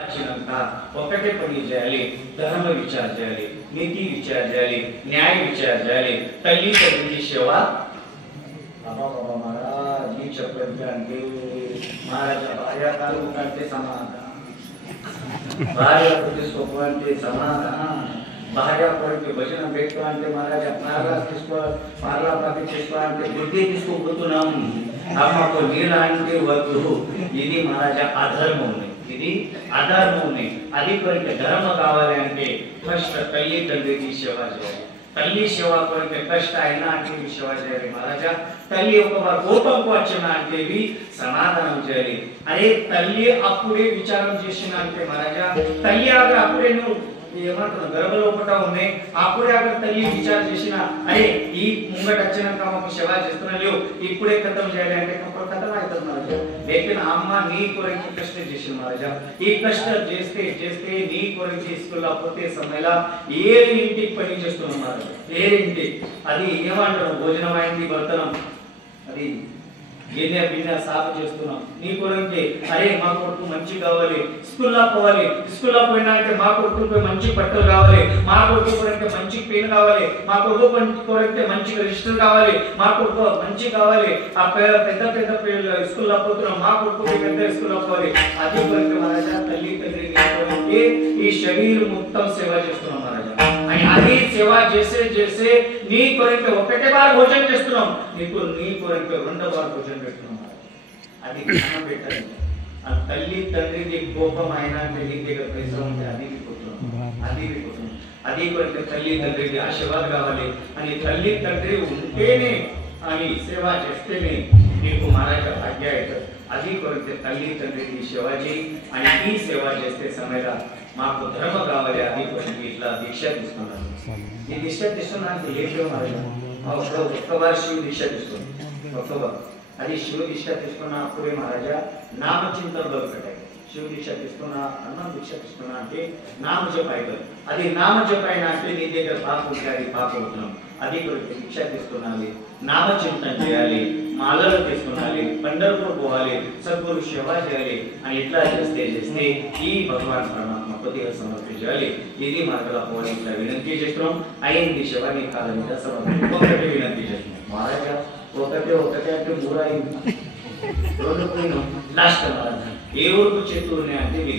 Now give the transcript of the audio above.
వచ్చినాక ఒకటే పని చేయాలి, ధర్మ విచార చేయాలి, నీతి విచార చేయాలి, న్యాయ విచార చేయాలి, తల్లి తండ్రి సేవ. महाराज ये చెప్పండి महाराज భార్యాకాలు కంటే సమానం, భార్య తీసుకోవాలంటే సమానం, భార్య కొరకు భజన పెట్టుకోవాలంటే महाराज పార్లా పార్టీ చేసుకోవాలంటే బుద్ధి తీసుకోబోతున్నాం. అమ్మకు నీలాంటి వద్దు, ఇది महाराज అధర్మం, ఇది అధర్మం. అది కొరకు ధర్మ కావాలి అంటే ఫస్ట్ తల్లి తండ్రికి సేవ చేయాలి. తల్లి సేవ కొరకు కష్ట అయినా అంటే సేవ చేయాలి महाराज. తల్లి ఒక కోపంకు వచ్చిన అంటే సమాధానం చేయాలి. అరే తల్లి అప్పుడే విచారం చేసిన అంటే महाराज, తల్లి అప్పుడే నువ్వు ఏమంటున్నా గర్భలోపట ఉన్నాయి, అప్పుడే అక్కడ తల్లి విచారం చేసిన అరే ఈ ముంగట వచ్చినాక మాకు సేవ చేస్తున్నావు ఇప్పుడే కథం చేయాలి అంటే అప్పుడు కథం అవుతుంది महाराज. లేకిన్ అమ్మ నీ కొరకు కష్ట చేసిన महाराज. ఈ కష్ట చేస్తే చేస్తే నీ కొరకు తీసుకులా పోతే సమయంలో ఏ ఇంటికి పని చేస్తున్నాం महाराज, ఏ ఇంటి అది ఏమంటారు భోజనం అయింది బర్తనం అది గిన్నె బిన్నె సాగు చేస్తున్నాం నీ కొరకు. అరే మా కొడుకు మంచి కావాలి, స్కూల్లో పోవాలి, స్కూల్లో పోయినా అంటే మా కొడుకు మంచి బట్టలు కావాలి, మా కొడుకు కొరకు మంచి పెన్ కావాలి, మా కొడుకు కొరకు మంచి రిజిస్టర్ కావాలి, మా కొడుకు మంచి కావాలి. ఆ పెద్ద పెద్ద స్కూల్లో పోతున్నాం, మా కొడుకు పెద్ద స్కూల్లో పోవాలి. అది కొరకు महाराज తల్లి తండ్రి ఈ శరీరం మొత్తం సేవ చేస్తున్నాం महाराज. అని అది సేవ చేసే చేసే నీ కొరకు ఒకటే బార్ భోజనం చేస్తున్నాం, నీకు నీ కొరకు రెండో బార్ భోజనం పెడుతున్నాం महाराज. అది జ్ఞానం పెట్టాలి. ఆ తల్లి తండ్రికి కోపం అయినా అంటే నీ దగ్గర పైసా ఉంటే అది విపోతున్నాం, అది విపోతున్నాం. అది కొరకు తల్లి తండ్రికి ఆశీర్వాదం కావాలి అని తల్లి తండ్రి ఉంటేనే అని సేవ చేస్తేనే నీకు महाराज భాగ్య అవుతుంది. అది కొరకు తల్లి తండ్రికి సేవ చేయి అని ఈ సేవ చేస్తే సమయంలో మాకు ధర్మ కావాలి. అది కొరకు ఇట్లా దీక్ష తీసుకున్నాను. ఈ దీక్ష తీసుకున్నాను ఏంటో महाराज ఒక్కవారు శివ దీక్ష తీసుకున్నాను, ఒక్కవారు అది శివ దీక్ష తీసుకున్నప్పుడే महाराज నామ చింతనలో పెట్టాయి. శివ దీక్ష తీసుకున్నా అన్నం దీక్ష తీసుకున్నా అంటే నామ జప అవుతుంది. అది నామ జప అయినా అంటే నీ దగ్గర పాప ఉంటే అది పాప అవుతున్నాం. అది కొరకు దీక్ష తీసుకున్నాలి, నామ చింతన చేయాలి, మాలలు తీసుకున్నాలి, పండర్పూర్ పోవాలి, సద్గురు సేవ చేయాలి అని ఇట్లా చేస్తే చేస్తే ఈ భగవాన్ పరమాత్మ కొద్దిగా సమర్పించాలి. ఇది మార్గంలో పోవాలి ఇట్లా వినంతి చేస్తున్నాం. అయింది శివాని కాలం సమర్పణ ఒకటి వినంతి చేస్తున్నాం महाराज. ఒకటే అంటే మూడు అయింది, రెండు పోయినాం లాస్ట్ महाराज. ఏ ఊరుకు చేతులు ఉన్నాయంటే ఇది